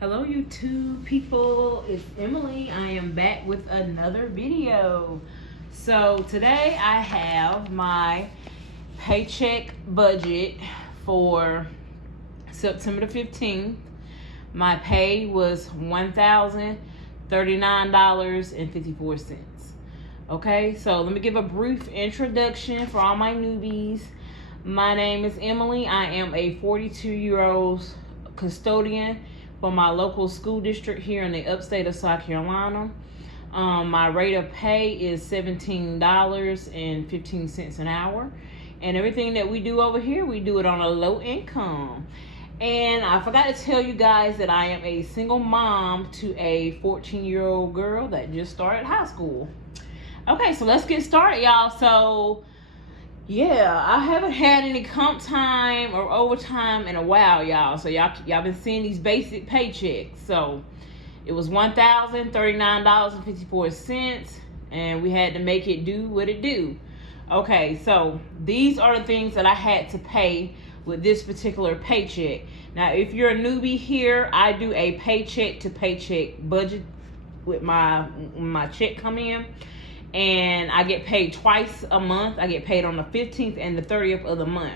Hello YouTube people, it's Emily. I am back with another video. So today I have my paycheck budget for September the 15th. My pay was $1,039.54. Okay, so let me give a brief introduction for all my newbies. My name is Emily. I am a 42-year-old custodian for my local school district here in the upstate of South Carolina. My rate of pay is $17.15 an hour. And everything that we do over here, we do it on a low income. And I forgot to tell you guys that I am a single mom to a 14-year-old girl that just started high school. Okay, so let's get started, y'all. So yeah, I haven't had any comp time or overtime in a while, y'all. So y'all been seeing these basic paychecks. So it was $1,039.54, and we had to make it do what it do. Okay, so these are the things that I had to pay with this particular paycheck. Now, if you're a newbie here, I do a paycheck to paycheck budget with my check come in. And I get paid twice a month. I get paid on the 15th and the 30th of the month.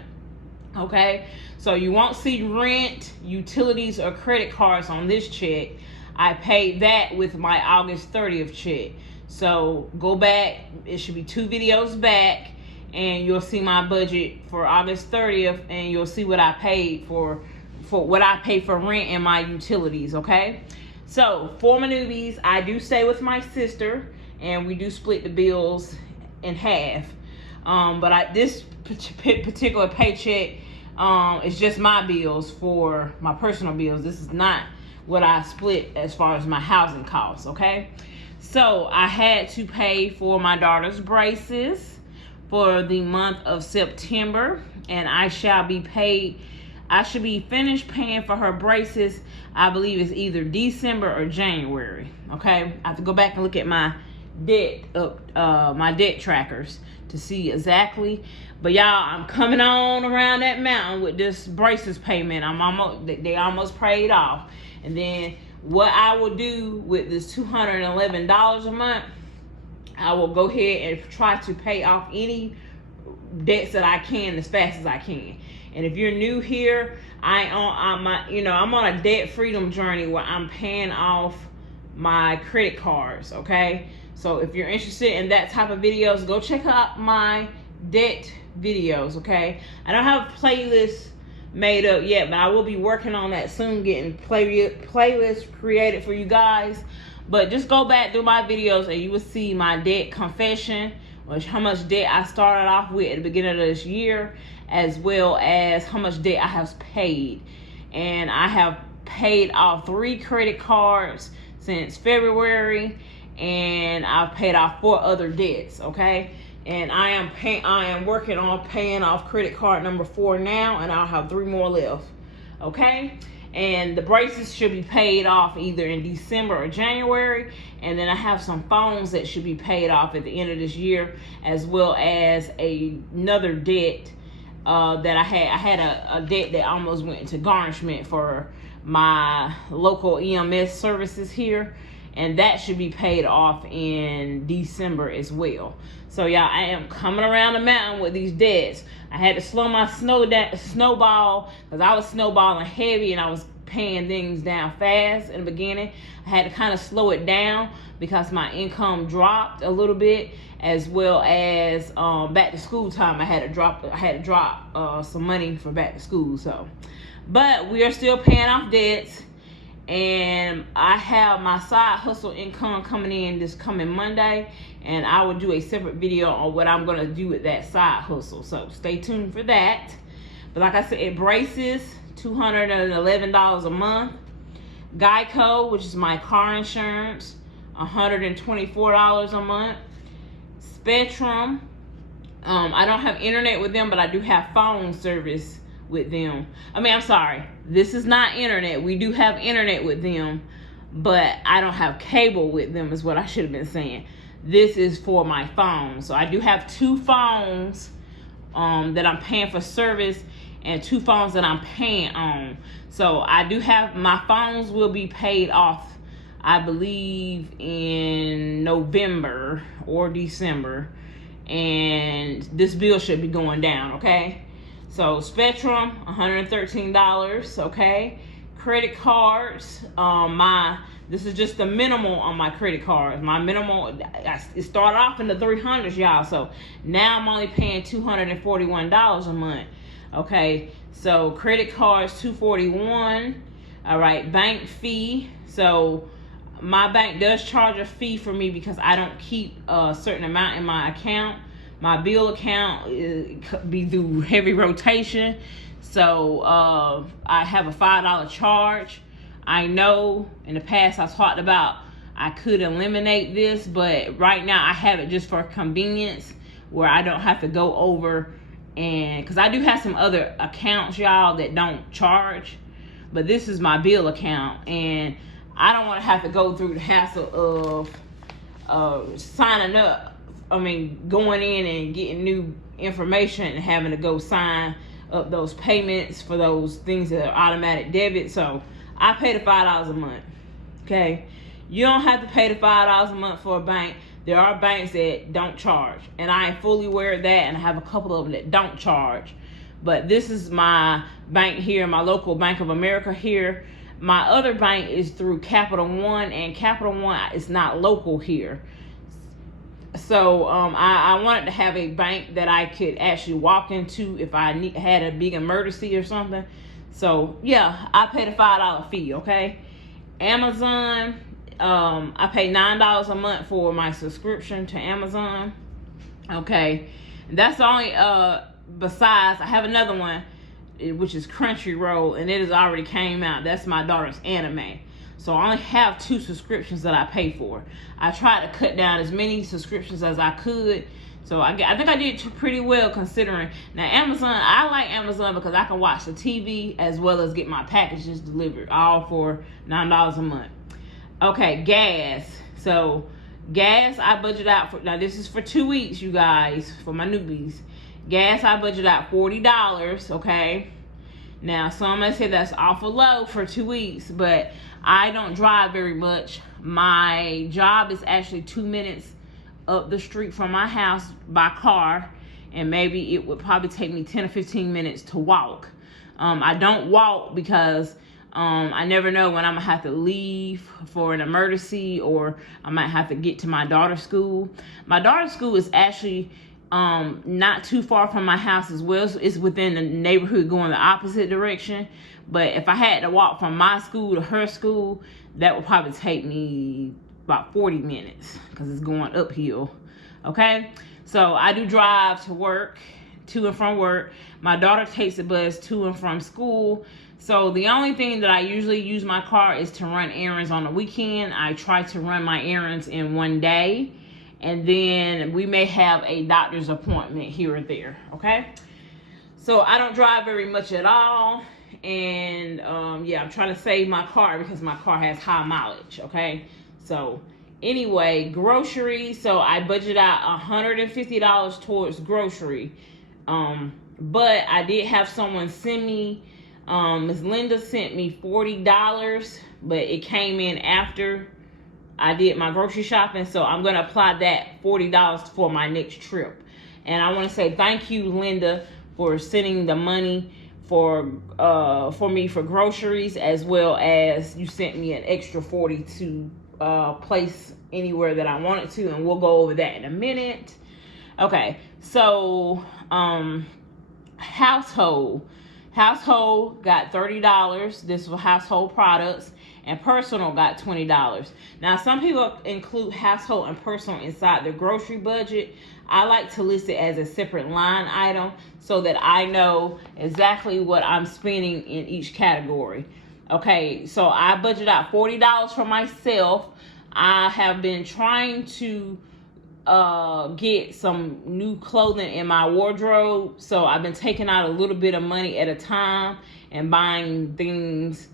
Okay, so you won't see rent, utilities, or credit cards on this check. I paid that with my August 30th check. So go back, it should be 2 videos back, and you'll see my budget for August 30th, and you'll see what I paid for what I pay for rent and my utilities. Okay, so for my newbies, I do stay with my sister, and we do split the bills in half. But this particular paycheck is just my bills for my personal bills. This is not what I split as far as my housing costs, okay? So I had to pay for my daughter's braces for the month of September, and I should be finished paying for her braces, I believe it's either December or January, okay? I have to go back and look at my debt trackers to see exactly. But y'all, I'm coming on around that mountain with this braces payment. They almost paid off. And then what I will do with this $211 a month, I will go ahead and try to pay off any debts that I can as fast as I can. And if you're new here, I'm on a debt freedom journey where I'm paying off my credit cards, okay? So if you're interested in that type of videos, go check out my debt videos, okay? I don't have a playlist made up yet, but I will be working on that soon, getting playlists created for you guys. But just go back through my videos and you will see my debt confession, which how much debt I started off with at the beginning of this year, as well as how much debt I have paid. And I have paid off 3 credit cards since February, and I've paid off 4 other debts, okay? And I am working on paying off credit card number 4 now, and I'll have 3 more left, okay? And the braces should be paid off either in December or January, and then I have some phones that should be paid off at the end of this year, as well as another debt that I had a debt that almost went into garnishment for my local EMS services here, and that should be paid off in December as well. So y'all, I am coming around the mountain with these debts. I had to slow my snowball because I was snowballing heavy and I was paying things down fast in the beginning. I had to kind of slow it down because my income dropped a little bit, as well as back to school time. I had to drop some money for back to school. So, but we are still paying off debts. And I have my side hustle income coming in this coming Monday, and I will do a separate video on what I'm going to do with that side hustle. So stay tuned for that. But like I said, it braces $211 a month. Geico, which is my car insurance, $124 a month. Spectrum, I don't have internet with them, but I do have phone service with them. I'm sorry, this is not internet. We do have internet with them, but I don't have cable with them is what I should have been saying. This is for my phone. So I do have 2 phones that I'm paying for service, and 2 phones that I'm paying on. So I do have, my phones will be paid off, I believe, in November or December, and this bill should be going down, okay? So Spectrum, $113, okay? Credit cards, this is just the minimal on my credit cards. My minimal, it started off in the 300s, y'all. So now I'm only paying $241 a month. Okay, so credit cards, $241. All right, bank fee. So my bank does charge a fee for me because I don't keep a certain amount in my account. My bill account be through heavy rotation. So I have a $5 charge. I know in the past I talked about I could eliminate this, but right now I have it just for convenience where I don't have to go over, and because I do have some other accounts, y'all, that don't charge, but this is my bill account, and I don't want to have to go through the hassle of signing up. I mean, going in and getting new information and having to go sign up those payments for those things that are automatic debit. So I pay the $5 a month. Okay, you don't have to pay the $5 a month for a bank. There are banks that don't charge, and I am fully aware of that, and I have a couple of them that don't charge. But this is my bank here, my local Bank of America here. My other bank is through Capital One, and Capital One is not local here. So I wanted to have a bank that I could actually walk into if I had a big emergency or something. So yeah, I paid a $5 fee, okay? Amazon, I pay $9 a month for my subscription to Amazon. Okay, and that's the only, besides, I have another one, which is Crunchyroll, and it has already came out. That's my daughter's anime. So I only have 2 subscriptions that I pay for. I tried to cut down as many subscriptions as I could. So I think I did pretty well considering. Now Amazon, I like Amazon because I can watch the TV as well as get my packages delivered, all for $9 a month. Okay, gas. So gas, I budget out for, now this is for 2 weeks, you guys, for my newbies. Gas, I budget out $40, okay? Now some may say that's awful low for 2 weeks, but I don't drive very much. My job is actually 2 minutes up the street from my house by car, and maybe it would probably take me 10 or 15 minutes to walk. I don't walk because I never know when I'm gonna have to leave for an emergency, or I might have to get to my daughter's school. My daughter's school is actually not too far from my house as well. So it's within the neighborhood going the opposite direction. But if I had to walk from my school to her school, that would probably take me about 40 minutes because it's going uphill. Okay, so I do drive to work, to and from work. My daughter takes the bus to and from school. So the only thing that I usually use my car is to run errands on the weekend. I try to run my errands in one day, and then we may have a doctor's appointment here or there. Okay, so I don't drive very much at all. And yeah, I'm trying to save my car because my car has high mileage. Okay, so anyway, groceries. So I budget out $150 towards grocery. But I did have someone send me, Ms. Linda sent me $40, but it came in after I did my grocery shopping. So I'm going to apply that $40 for my next trip. And I want to say thank you, Linda, for sending the money for me for groceries, as well as you sent me an extra $40 to place anywhere that I wanted to, and we'll go over that in a minute. Okay, so household got $30. This was household products, and personal got $20. Now some people include household and personal inside their grocery budget. I like to list it as a separate line item so that I know exactly what I'm spending in each category. Okay, so I budget out $40 for myself. I have been trying to get some new clothing in my wardrobe, so I've been taking out a little bit of money at a time and buying things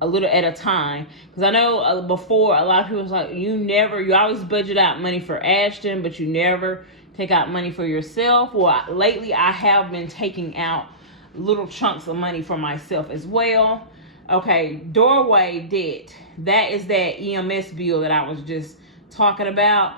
a little at a time. Because I know before, a lot of people was like, you always budget out money for Ashton, but you never take out money for yourself. Well, lately I have been taking out little chunks of money for myself as well. Okay, doorway debt. That is that EMS bill that I was just talking about.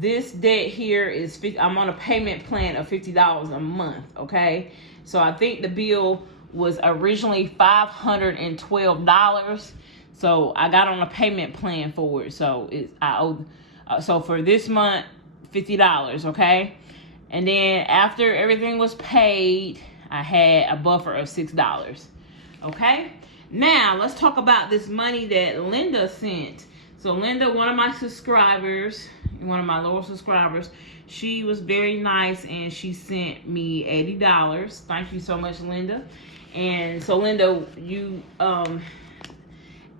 This debt here is I'm on a payment plan of $50 a month. Okay, so I think the bill was originally $512. So I got on a payment plan for it. So I owe. So for this month, $50. Okay, and then after everything was paid, I had a buffer of $6. Okay, now let's talk about this money that Linda sent. So Linda, one of my subscribers, one of my loyal subscribers, she was very nice and she sent me $80. Thank you so much, Linda. And so Linda, you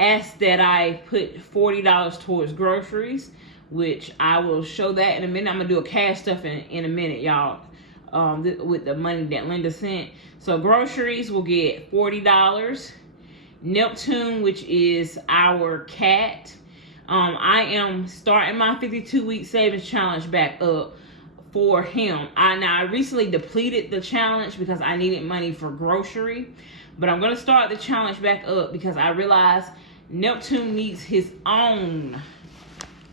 asked that I put $40 towards groceries, which I will show that in a minute. I'm gonna do a cash stuff in a minute, y'all, with the money that Linda sent. So groceries will get $40. Neptune, which is our cat, I am starting my 52-week savings challenge back up for him. I recently depleted the challenge because I needed money for grocery, but I'm gonna start the challenge back up because I realized Neptune needs his own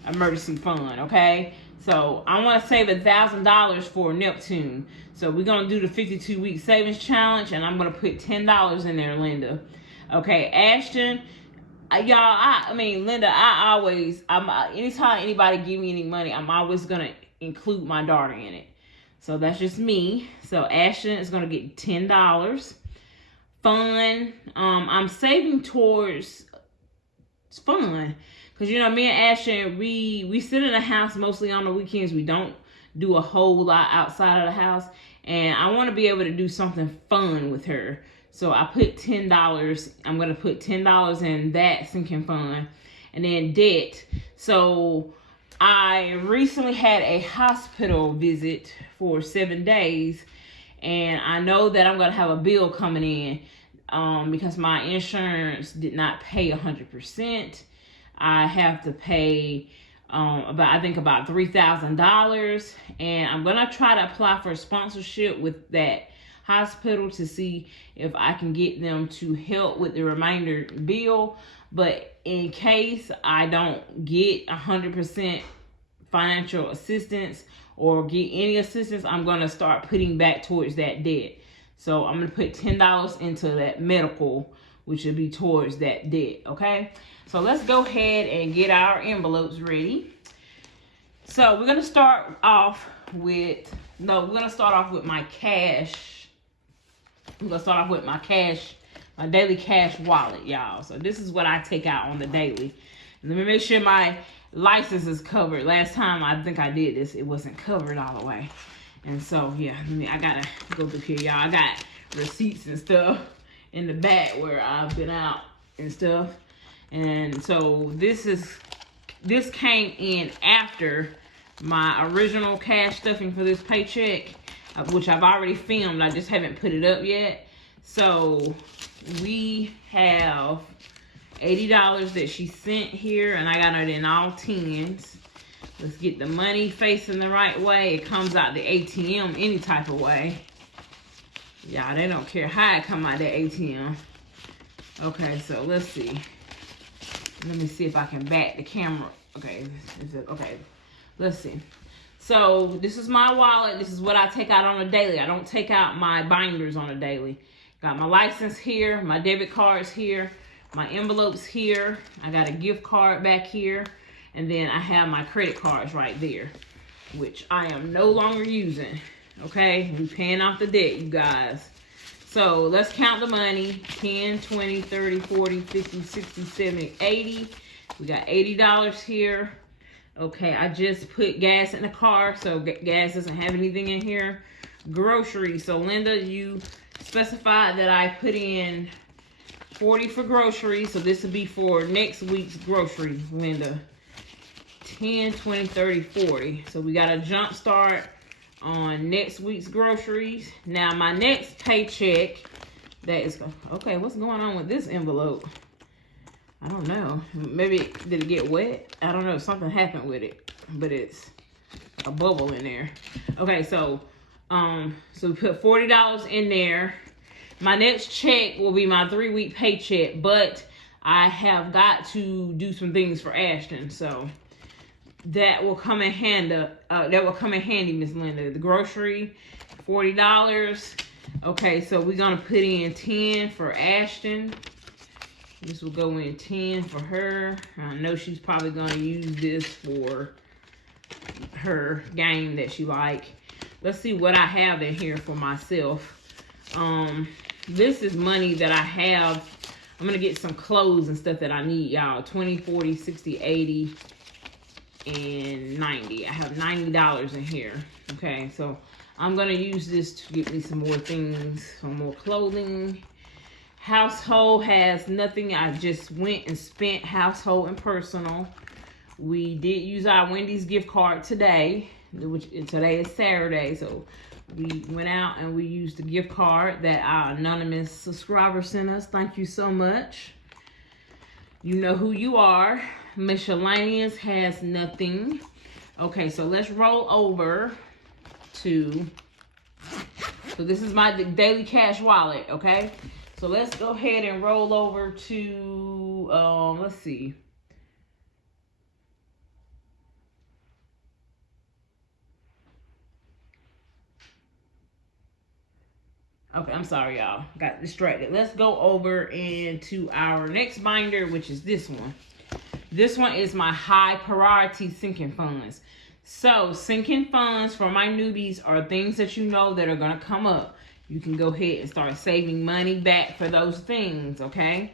emergency fund. Okay, so I want to save $1,000 for Neptune. So we're gonna do the 52-week savings challenge, and I'm gonna put $10 in there, Linda. Okay, Ashton, y'all. I mean, Linda. Anytime anybody give me any money, I'm always gonna include my daughter in it. So that's just me. So Ashton is gonna get $10. Fun. I'm saving towards fun. Because, you know, me and Ashton, we sit in the house mostly on the weekends. We don't do a whole lot outside of the house. And I want to be able to do something fun with her. So I put $10. I'm going to put $10 in that sinking fund. And then debt. So I recently had a hospital visit for 7 days. And I know that I'm going to have a bill coming in because my insurance did not pay 100%. I have to pay about $3,000, and I'm gonna try to apply for a sponsorship with that hospital to see if I can get them to help with the remainder bill. But in case I don't get 100% financial assistance or get any assistance, I'm gonna start putting back towards that debt. So I'm gonna put $10 into that medical, which will be towards that debt. Okay. So let's go ahead and get our envelopes ready. So we're gonna start off with my cash. I'm gonna start off with my daily cash wallet, y'all. So this is what I take out on the daily. Let me make sure my license is covered. Last time I think I did this, it wasn't covered all the way. And so yeah, I gotta go through here, y'all. I got receipts and stuff in the back where I've been out and stuff. And so this came in after my original cash stuffing for this paycheck, which I've already filmed. I just haven't put it up yet. So we have $80 that she sent here, and I got it in all tens. Let's get the money facing the right way. It comes out the ATM any type of way. Yeah, they don't care how it come out the ATM. Okay, so let's see. Let me see if I can back the camera. Okay, okay. Let's see. So this is my wallet. This is what I take out on a daily. I don't take out my binders on a daily. Got my license here, my debit cards here, my envelopes here. I got a gift card back here, and then I have my credit cards right there, which I am no longer using. Okay, we're paying off the debt, you guys. So let's count the money. 10, 20, 30, 40, 50, 60, 70, 80. We got $80 here. Okay, I just put gas in the car, so gas doesn't have anything in here. Groceries. So Linda, you specified that I put in 40 for groceries. So this will be for next week's groceries, Linda. 10, 20, 30, 40. So we got a jump start on next week's groceries. Now my next paycheck, that is, okay, what's going on with this envelope? I don't know. Maybe, did it get wet? I don't know. Something happened with it, but it's a bubble in there. Okay, so we put $40 in there. my next check will be my 3-week paycheck, but I have got to do some things for Ashton, so that will come in handy. Miss Linda. The grocery, $40. Okay, so we're gonna put in 10 for Ashton. This will go in 10 for her. I know she's probably gonna use this for her game that she like. Let's see what I have in here for myself. This is money that I have. I'm gonna get some clothes and stuff that I need, y'all. 20, 40, 60, 80, and 90. I have $90 in here. Okay, so I'm gonna use this to get me some more things, some more clothing. Household has nothing. I just went and spent household and personal. We did use our Wendy's gift card today, which today is Saturday, so we went out and we used the gift card that our anonymous subscriber sent us. Thank you so much. You know who you are. Miscellaneous has nothing. Okay, so let's roll over to, so this is my daily cash wallet, okay? So let's go ahead and roll over to, let's see. Okay, I'm sorry, y'all. Got distracted. Let's go over into our next binder, which is this one. This one is my high priority sinking funds. So, sinking funds for my newbies are things that you know that are going to come up. You can go ahead and start saving money back for those things, okay?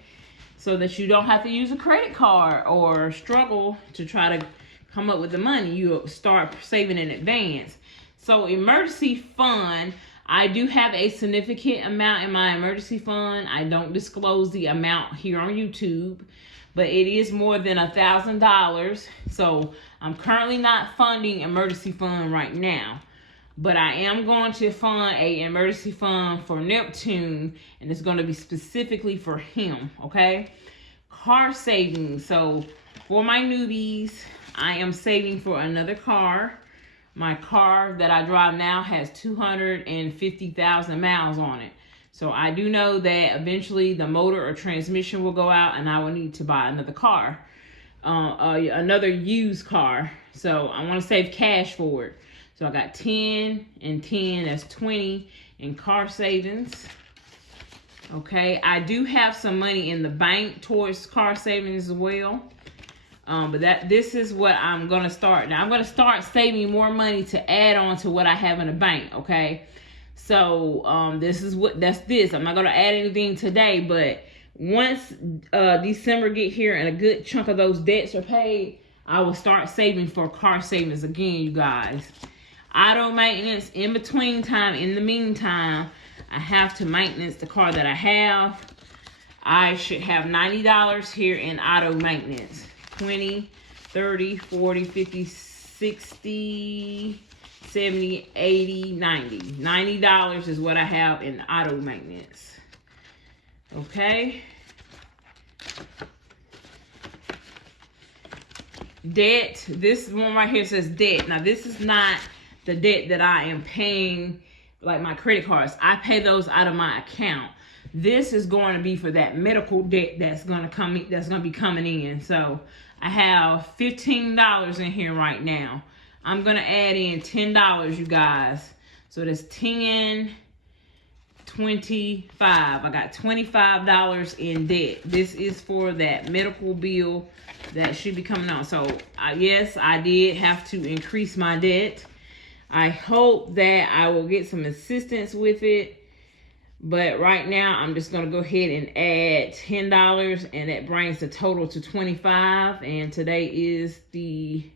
So that you don't have to use a credit card or struggle to try to come up with the money. You'll start saving in advance. So, emergency fund, I do have a significant amount in my emergency fund. I don't disclose the amount here on YouTube, but it is more than $1,000. So I'm currently not funding emergency fund right now, but I am going to fund a emergency fund for Neptune, and it's going to be specifically for him, okay? Car savings. So for my newbies, I am saving for another car. My car that I drive now has 250,000 miles on it. So I do know that eventually the motor or transmission will go out and I will need to buy another car, another used car. So I want to save cash for it. So I got 10 and 10, that's 20 in car savings. Okay, I do have some money in the bank towards car savings as well. But this is what I'm going to start. Now, I'm going to start saving more money to add on to what I have in the bank, okay? So, that's this. I'm not going to add anything today, but once December get here and a good chunk of those debts are paid, I will start saving for car savings again, you guys. Auto maintenance in between time. In the meantime, I have to maintenance the car that I have. I should have $90 here in auto maintenance. 20, 30, 40, 50, 60, 70, 80, 90. $90 is what I have in auto maintenance. Okay. Debt. This one right here says debt. Now, this is not the debt that I am paying, like my credit cards. I pay those out of my account. This is going to be for that medical debt that's going to be coming in. So I have $15 in here right now. I'm going to add in $10, you guys. So that's 10, 25. I got $25 in debt. This is for that medical bill that should be coming on. So yes, I did have to increase my debt. I hope that I will get some assistance with it. But right now, I'm just going to go ahead and add $10, and that brings the total to $25. And today is the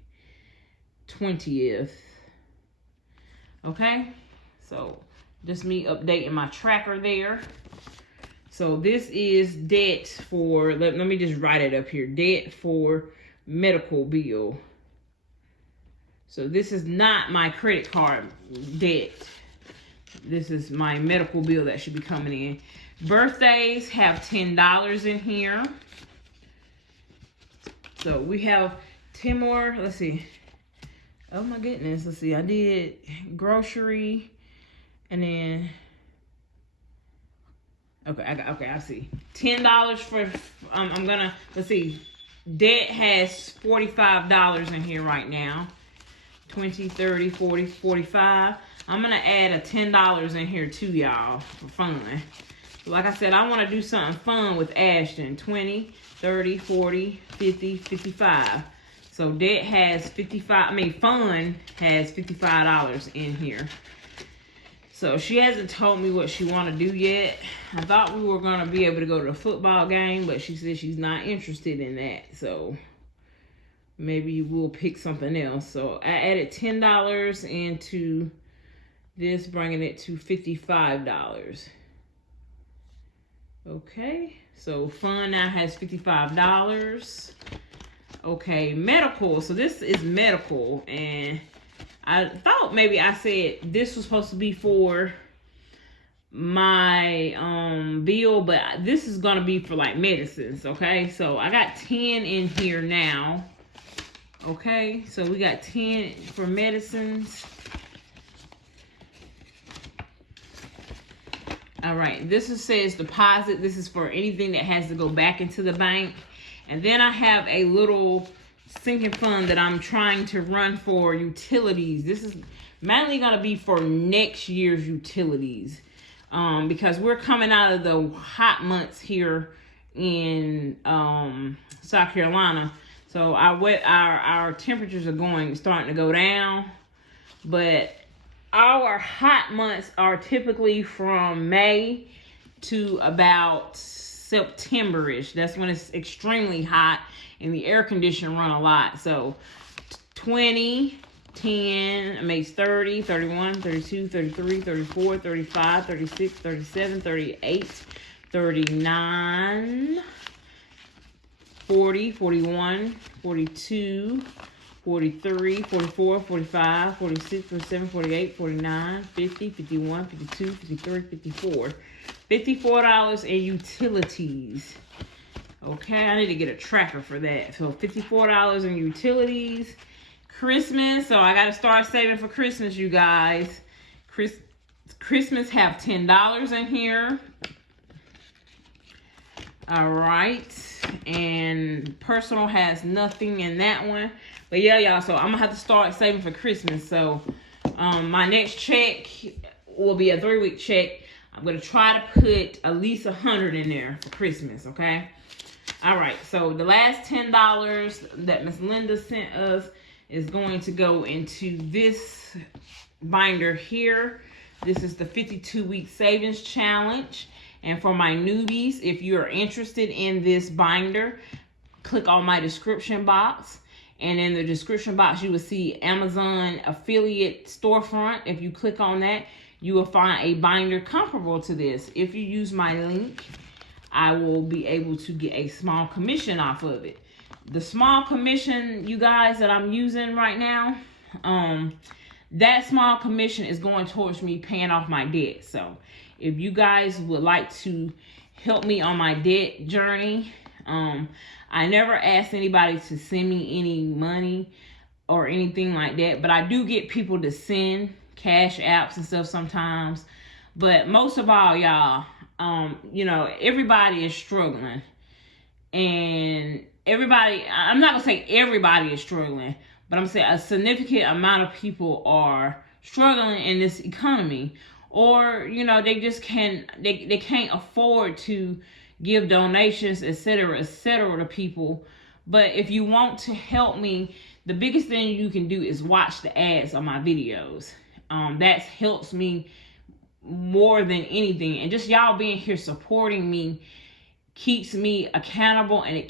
20th. Okay? So, just me updating my tracker there. So, this is debt for, let me just write it up here. Debt for medical bill. So, this is not my credit card debt. This is my medical bill that should be coming in. Birthdays have $10 in here. So we have 10 more. Let's see. Oh my goodness. Let's see. I did grocery. And then Okay, I see. $10 for, I'm gonna, let's see. Debt has $45 in here right now. 20, 30, 40, 45. I'm gonna add a $10 in here too, y'all, for fun. Like I said, I wanna do something fun with Ashton. 20, 30, 40, 50, 55. So debt has fun has $55 in here. So she hasn't told me what she want to do yet. I thought we were going to be able to go to the football game, but she said she's not interested in that. So maybe we'll pick something else. So I added $10 into this, bringing it to $55. Okay, so fun now has $55. Okay, medical. So this is medical, and I thought maybe I said this was supposed to be for my bill, but this is gonna be for like medicines. Okay, so I got 10 in here now. Okay, so we got 10 for medicines. All right, says deposit. This is for anything that has to go back into the bank. And then I have a little sinking fund that I'm trying to run for utilities. This is mainly going to be for next year's utilities, because we're coming out of the hot months here in South Carolina. So our temperatures are starting to go down, but our hot months are typically from May to about September-ish. That's when it's extremely hot and the air conditioner run a lot. So 20, 10 makes 30, 31, 32, 33, 34, 35, 36, 37, 38, 39, 40, 41, 42, 43, 44, 45, 46, 47, 48, 49, 50, 51, 52, 53, 54. $54 in utilities. Okay, I need to get a tracker for that. So $54 in utilities. Christmas, so I got to start saving for Christmas, you guys. Christmas have $10 in here. All right, and personal has nothing in that one. But yeah, y'all, so I'm going to have to start saving for Christmas. So my next check will be a 3-week check. I'm going to try to put at least $100 in there for Christmas, okay? All right, so the last $10 that Miss Linda sent us is going to go into this binder here. This is the 52-week savings challenge. And for my newbies, if you are interested in this binder, click on my description box. And in the description box, you will see Amazon affiliate storefront. If you click on that, you will find a binder comparable to this. If you use my link, I will be able to get a small commission off of it. The small commission, you guys, that I'm using right now, that small commission is going towards me paying off my debt. So if you guys would like to help me on my debt journey, I never asked anybody to send me any money or anything like that, but I do get people to send cash apps and stuff sometimes. But most of all, y'all, you know, everybody is struggling. And everybody, I'm not gonna say everybody is struggling, but I'm saying a significant amount of people are struggling in this economy. Or, you know, they just can't afford to give donations, etc., to people. But if you want to help me, the biggest thing you can do is watch the ads on my videos. That helps me more than anything. And just y'all being here supporting me keeps me accountable, and it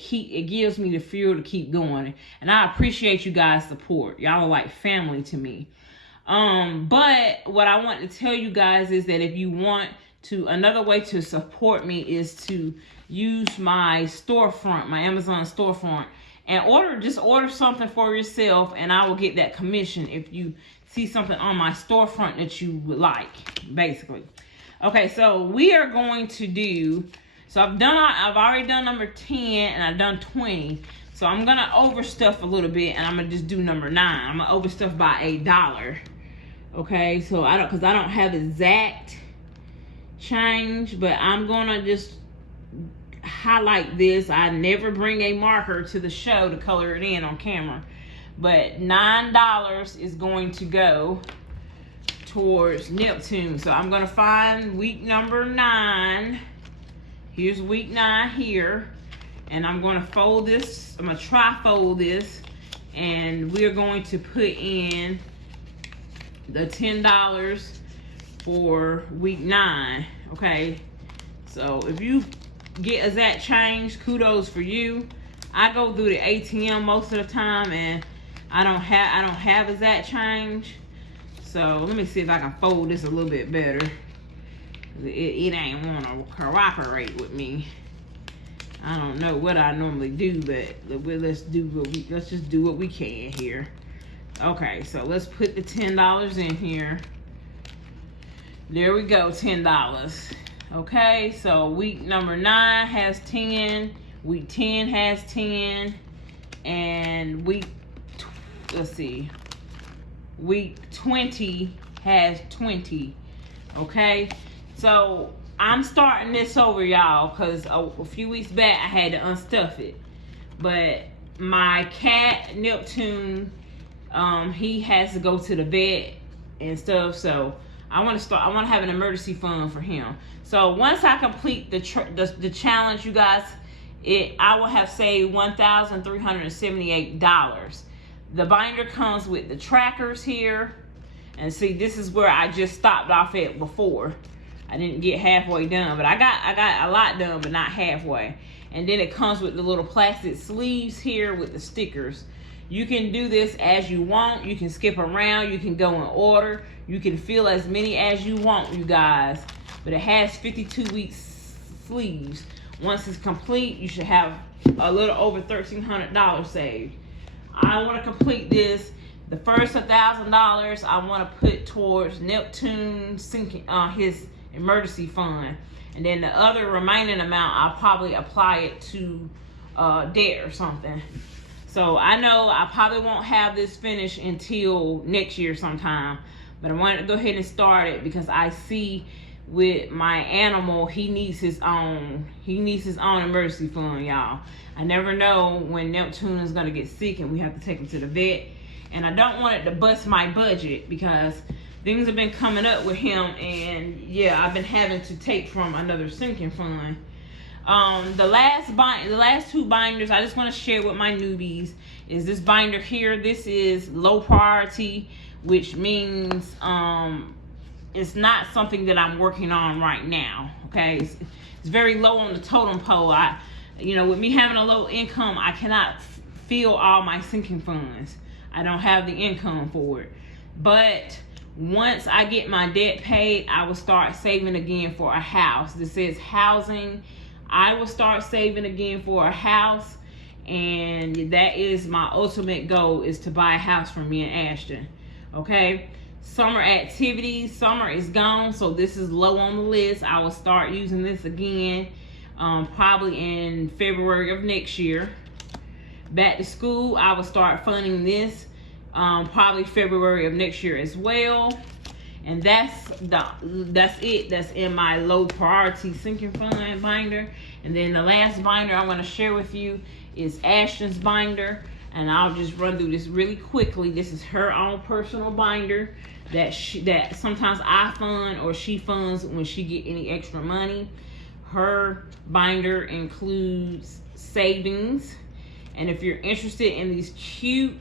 gives me the fuel to keep going. And I appreciate you guys' support. Y'all are like family to me. But what I want to tell you guys is that if you want to, another way to support me is to use my storefront, my Amazon storefront, and order something for yourself, and I will get that commission if you see something on my storefront that you would like, basically. Okay, so we are going to do, so I've already done number 10 and I've done 20. So I'm gonna overstuff a little bit, and I'm gonna just do number 9. I'm gonna overstuff by $1. Okay, so because I don't have exact change, but I'm gonna just highlight this. I never bring a marker to the show to color it in on camera, but $9 is going to go towards Neptune. So I'm gonna find week number 9. Here's week 9 here, and I'm gonna fold this. I'm gonna tri-fold this, and we're going to put in the $10 for week 9. Okay, so if you get exact change, kudos for you. I go through the ATM most of the time, and I don't have exact change. So let me see if I can fold this a little bit better. It ain't want to cooperate with me. I don't know what I normally do, but let's just do what we can here. Okay, so let's put the $10 in here. There we go, $10. Okay, so week number 9 has 10, week 10 has 10, and week 20 has 20. Okay, so I'm starting this over, y'all, because a few weeks back I had to unstuff it. But my cat, Neptune, he has to go to the vet and stuff, so I want to have an emergency fund for him. So once I complete the challenge, you guys, I will have saved $1,378. The binder comes with the trackers here, and see, this is where I just stopped off at before. I didn't get halfway done, but I got a lot done, but not halfway. And then it comes with the little plastic sleeves here with the stickers. You can do this as you want. You can skip around. You can go in order. You can fill as many as you want, you guys. But it has 52-week sleeves. Once it's complete, you should have a little over $1,300 saved. I want to complete this. The first $1,000 I want to put towards Neptune sinking his emergency fund, and then the other remaining amount I'll probably apply it to debt or something. So I know I probably won't have this finished until next year sometime, but I wanted to go ahead and start it because I see with my animal, he needs his own emergency fund, y'all. I never know when Neptune is gonna get sick and we have to take him to the vet, and I don't want it to bust my budget because things have been coming up with him, and yeah, I've been having to take from another sinking fund. The last 2 binders I just want to share with my newbies is this binder here. This is low priority, which means it's not something that I'm working on right now. Okay, it's very low on the totem pole. With me having a low income, I cannot fill all my sinking funds. I don't have the income for it. But once I get my debt paid, I will start saving again for a house. This says housing. I will start saving again for a house, and that is my ultimate goal, is to buy a house for me and Ashton. Okay, summer activities. Summer is gone, so this is low on the list. I will start using this again probably in February of next year. Back to school, I will start funding this probably February of next year as well. And that's it. That's in my low priority sinking fund binder. And then the last binder I want to share with you is Ashton's binder, and I'll just run through this really quickly. This is her own personal binder that sometimes I fund or she funds when she get any extra money. Her binder includes savings, and if you're interested in these cute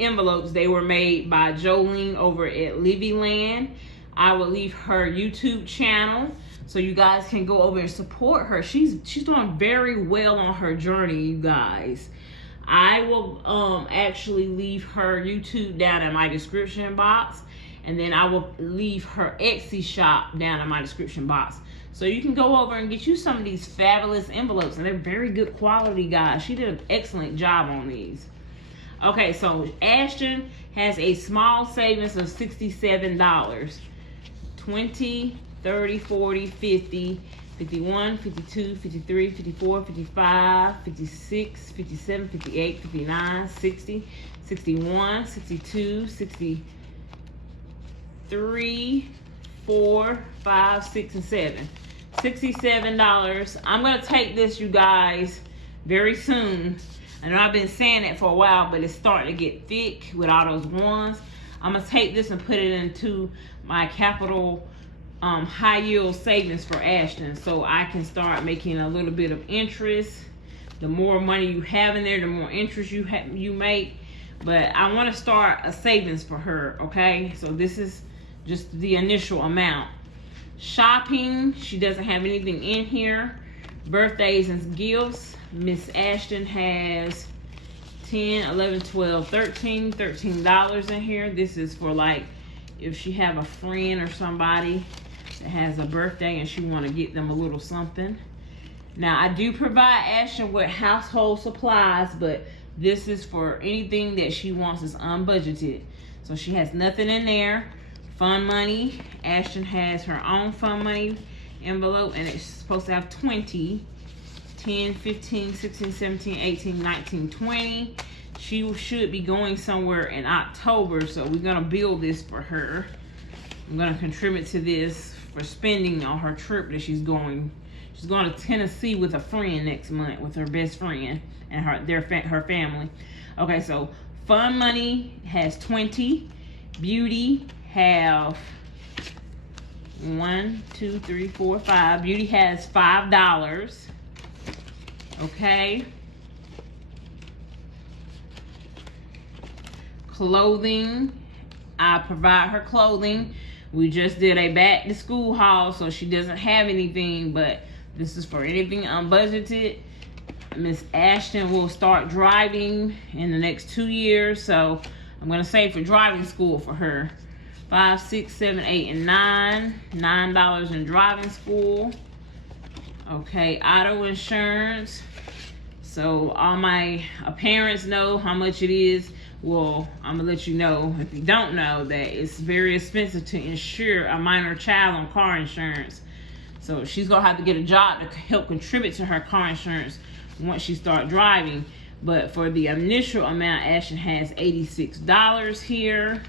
envelopes, they were made by Jolene over at Livyland. I will leave her YouTube channel so you guys can go over and support her. She's doing very well on her journey, you guys. I will actually leave her YouTube down in my description box, and then I will leave her Etsy shop down in my description box, so you can go over and get you some of these fabulous envelopes, and they're very good quality, guys. She did an excellent job on these. Okay, so Ashton has a small savings of $67. 20, 30, 40, 50, 51, 52, 53, 54, 55, 56, 57, 58, 59, 60, 61, 62, 63, 4, 5, 6, and 7. $67. I'm gonna take this, you guys, very soon. I know I've been saying that for a while, but it's starting to get thick with all those ones. I'm gonna take this and put it into my capital high yield savings for Ashton, so I can start making a little bit of interest. The more money you have in there, the more interest you make. But I want to start a savings for her, okay? So this is just the initial amount. Shopping, she doesn't have anything in here. Birthdays and gifts, Miss Ashton has 10, 11, 12, 13, $13 in here. This is for like if she have a friend or somebody that has a birthday and she want to get them a little something. Now I do provide Ashton with household supplies, but this is for anything that she wants is unbudgeted. So she has nothing in there. Fun money, Ashton has her own fun money envelope, and it's supposed to have 20, 10, 15, 16, 17, 18, 19, 20. She should be going somewhere in October, so we're gonna build this for her. I'm gonna contribute to this for spending on her trip that she's going. She's going to Tennessee with a friend next month, with her best friend and her family. Okay, so fun money has 20. Beauty have 1, 2, 3, 4, 5. Beauty has $5. Okay. Clothing, I provide her clothing. We just did a back to school haul, so she doesn't have anything, but this is for anything unbudgeted. Miss Ashton will start driving in the next 2 years, so I'm gonna save for driving school for her. 5, 6, 7, 8, and 9. $9 in driving school. Okay, auto insurance. So all my parents know how much it is. Well, I'm gonna let you know, if you don't know, that it's very expensive to insure a minor child on car insurance. So she's gonna have to get a job to help contribute to her car insurance once she starts driving. But for the initial amount, Ashton has $86 here.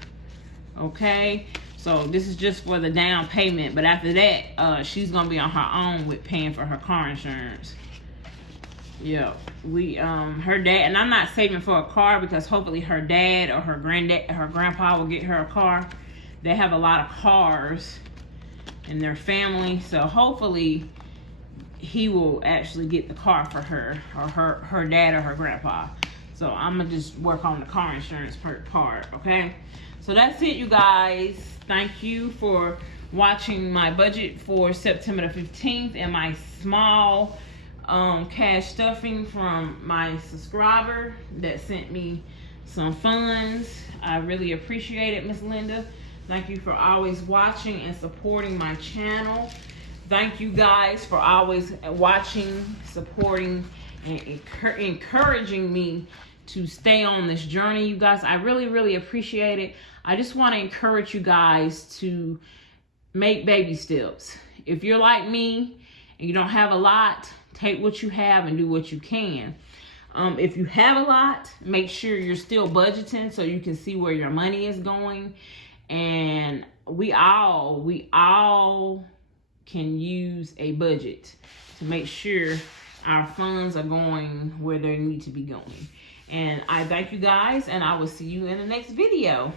Okay, so this is just for the down payment. But after that, she's gonna be on her own with paying for her car insurance. Yeah, her dad, and I'm not saving for a car because hopefully her dad or her granddad, her grandpa will get her a car. They have a lot of cars in their family, so hopefully he will actually get the car for her, or her dad or her grandpa. So I'm gonna just work on the car insurance part, okay? So that's it, you guys. Thank you for watching my budget for September the 15th and my small cash stuffing from my subscriber that sent me some funds. I really appreciate it, Miss Linda. Thank you for always watching and supporting my channel. Thank you guys for always watching, supporting, and encouraging me to stay on this journey, you guys. I really, really appreciate it. I just want to encourage you guys to make baby steps. If you're like me and you don't have a lot, take what you have and do what you can. If you have a lot, make sure you're still budgeting so you can see where your money is going. And we all can use a budget to make sure our funds are going where they need to be going. And I thank you guys, and I will see you in the next video.